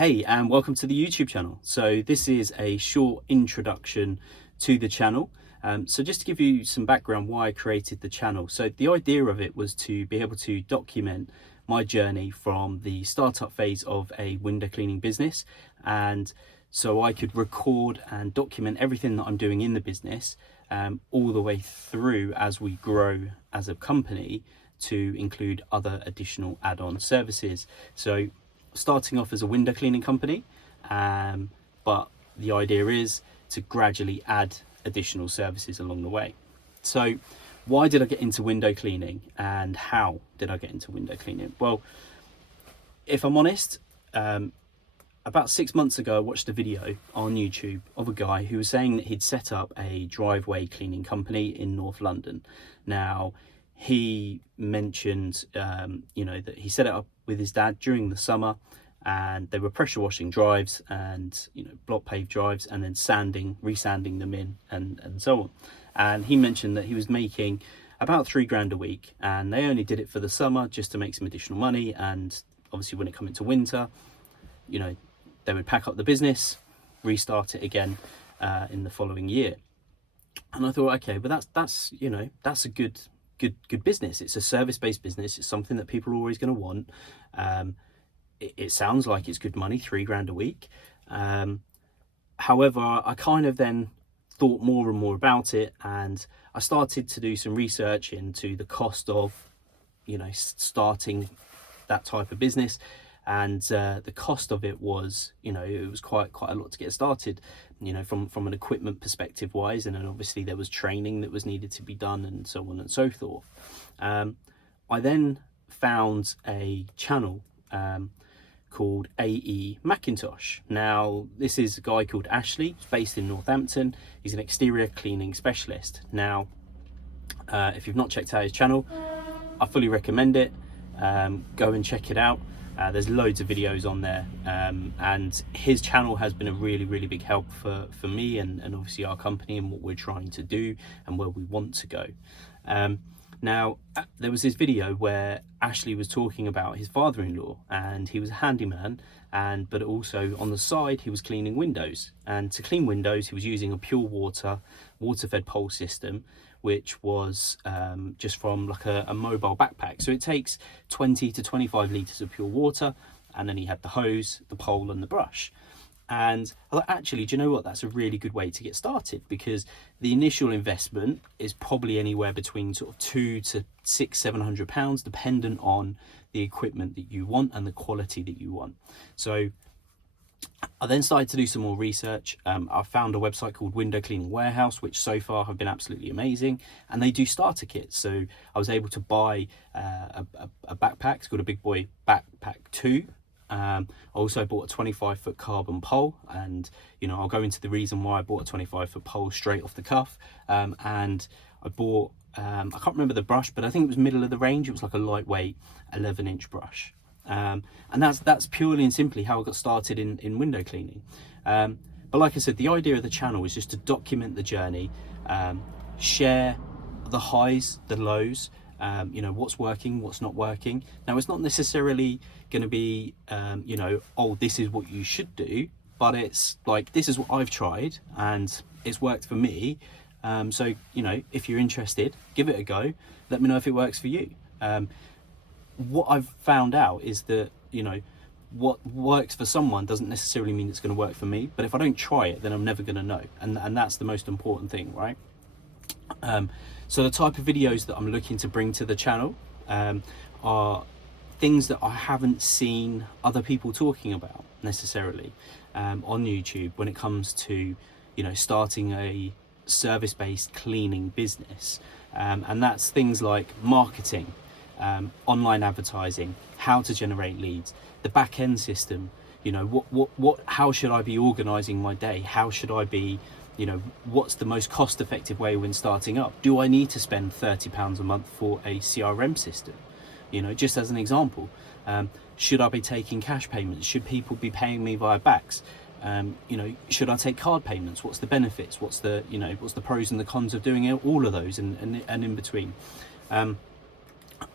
Hey, and welcome to the YouTube channel. So this is a short introduction to the channel. So just to give you some background why I created the channel. So the idea of it was to be able to document my journey from the startup phase of a window cleaning business. And so I could record and document everything that I'm doing in the business all the way through as we grow as a company to include other additional add-on services. So starting off as a window cleaning company, but the idea is to gradually add additional services along the way. So why did I get into window cleaning and how did I get into window cleaning? Well, if I'm honest, about 6 months ago, I watched a video on YouTube of a guy who was saying that he'd set up a driveway cleaning company in North London. Now, he mentioned, that he set it up with his dad during the summer, and they were pressure washing drives and, block paved drives, and then resanding them in and so on. And he mentioned that he was making about £3 a week, and they only did it for the summer just to make some additional money. And obviously when it come into winter, they would pack up the business, restart it again in the following year. And I thought, okay, but that's a good business. It's a service-based business. It's something that people are always going to want. It sounds like it's good money, £3 a week. However, I kind of then thought more and more about it, and I started to do some research into the cost of, starting that type of business. And the cost of it was, it was quite a lot to get started, from an equipment perspective wise, and then obviously there was training that was needed to be done and so on and so forth. I then found a channel called AE Macintosh. Now, this is a guy called Ashley. He's based in Northampton. He's an exterior cleaning specialist. Now, if you've not checked out his channel, I fully recommend it. Go and check it out. There's loads of videos on there, and his channel has been a really big help for me and obviously our company and what we're trying to do and where we want to go. Now, there was this video where Ashley was talking about his father-in-law, and he was a handyman, but also on the side he was cleaning windows. And to clean windows he was using a pure water-fed pole system, which was just from like a mobile backpack. So it takes 20 to 25 litres of pure water, and then he had the hose, the pole and the brush. And I thought, actually, do you know what? That's a really good way to get started, because the initial investment is probably anywhere between sort of £200 to £700, dependent on the equipment that you want and the quality that you want. So I then started to do some more research. I found a website called Window Cleaning Warehouse, which so far have been absolutely amazing, and they do starter kits. So I was able to buy a backpack. It's called a Big Boy Backpack 2. I also bought a 25-foot carbon pole, and I'll go into the reason why I bought a 25-foot pole straight off the cuff. And I bought I can't remember the brush, but I think it was middle of the range. It was like a lightweight 11-inch brush. And that's purely and simply how I got started in window cleaning. But like I said, the idea of the channel is just to document the journey, share the highs, the lows, what's working, what's not working. Now, it's not necessarily going to be, oh, this is what you should do, but it's like, this is what I've tried and it's worked for me. So, if you're interested, give it a go. Let me know if it works for you. What I've found out is that, what works for someone doesn't necessarily mean it's going to work for me. But if I don't try it, then I'm never going to know. And that's the most important thing, right? So the type of videos that I'm looking to bring to the channel are things that I haven't seen other people talking about necessarily on YouTube when it comes to, starting a service-based cleaning business. And that's things like marketing, online advertising, how to generate leads, the back end system, how should I be organizing my day? How should I be, what's the most cost effective way when starting up? Do I need to spend £30 a month for a CRM system? Just as an example. Should I be taking cash payments? Should people be paying me via backs? Should I take card payments? What's the benefits? What's the pros and the cons of doing it? All of those and in between.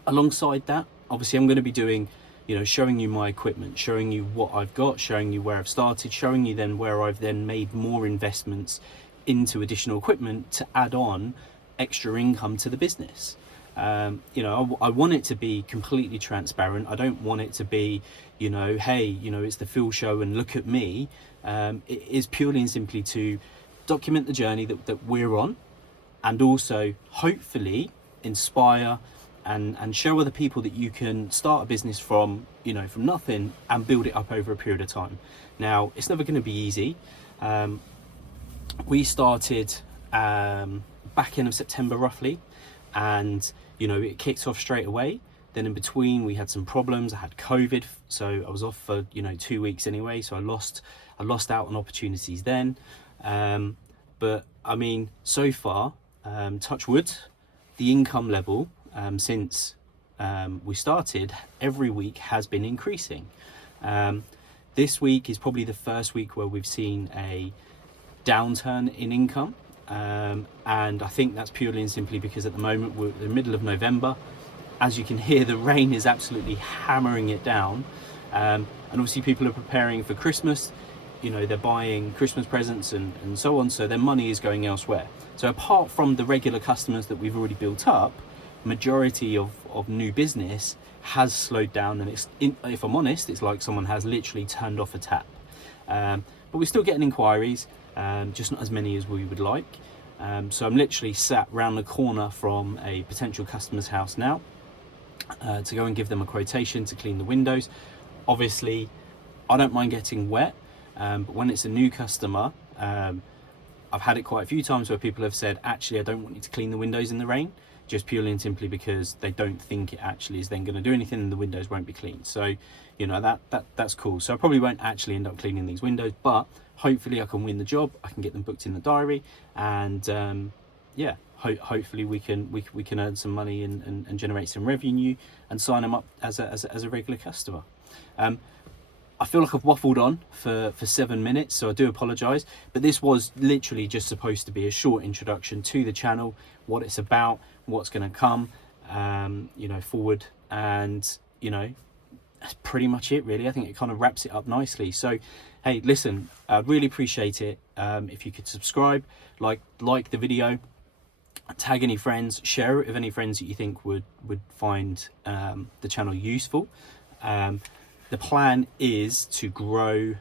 Alongside that, obviously I'm going to be doing you know, showing you my equipment, showing you what I've got, showing you where I've started, showing you then where I've then made more investments into additional equipment to add on extra income to the business. You know, I want it to be completely transparent. I don't want it to be, you know, hey, you know, it's the Phil show and look at me. It is purely and simply to document the journey that we're on, and also hopefully inspire and show other people that you can start a business from, you know, from nothing and build it up over a period of time. Now, it's never going to be easy. We started back end of September roughly, and you know, it kicked off straight away. Then in between we had some problems. I had COVID, so I was off for, you know, 2 weeks anyway, so I lost out on opportunities then. But I mean, so far, touch wood, the income level since we started every week has been increasing. This week is probably the first week where we've seen a downturn in income, and I think that's purely and simply because at the moment we're in the middle of November. As you can hear, the rain is absolutely hammering it down, and obviously people are preparing for Christmas. You know, they're buying Christmas presents and so on, so their money is going elsewhere. So apart from the regular customers that we've already built up, majority of new business has slowed down, and if I'm honest, it's like someone has literally turned off a tap. But we're still getting inquiries, just not as many as we would like. So I'm literally sat round the corner from a potential customer's house now to go and give them a quotation to clean the windows. Obviously, I don't mind getting wet, but when it's a new customer, I've had it quite a few times where people have said, actually, I don't want you to clean the windows in the rain, just purely and simply because they don't think it actually is then going to do anything and the windows won't be cleaned. So, you know, that's cool. So I probably won't actually end up cleaning these windows, but hopefully I can win the job. I can get them booked in the diary, and yeah, hopefully we can earn some money and generate some revenue and sign them up as a regular customer. I feel like I've waffled on for 7 minutes, so I do apologise, but this was literally just supposed to be a short introduction to the channel, what it's about, what's going to come, you know, forward, and you know, that's pretty much it really. I think it kind of wraps it up nicely. So hey, listen, I'd really appreciate it if you could subscribe, like the video, tag any friends, share it with any friends that you think would find the channel useful. The plan is to grow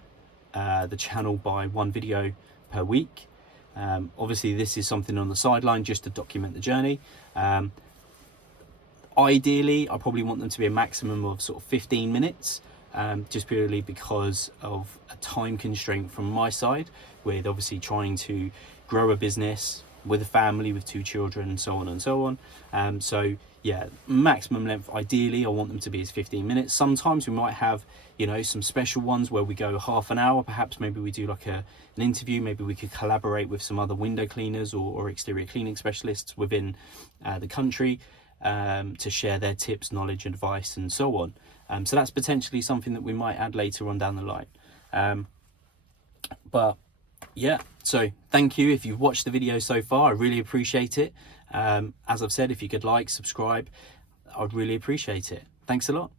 the channel by 1 video per week. Obviously this is something on the sideline just to document the journey. Ideally, I probably want them to be a maximum of sort of 15 minutes, just purely because of a time constraint from my side, with obviously trying to grow a business with a family with 2 children and so on and so on. So yeah, maximum length, ideally I want them to be as 15 minutes. Sometimes we might have, you know, some special ones where we go half an hour, perhaps maybe we do like an interview, maybe we could collaborate with some other window cleaners or exterior cleaning specialists within the country to share their tips, knowledge, advice and so on. So that's potentially something that we might add later on down the line. But yeah, so thank you if you've watched the video so far. I really appreciate it. As I've said, if you could like, subscribe, I'd really appreciate it. Thanks a lot.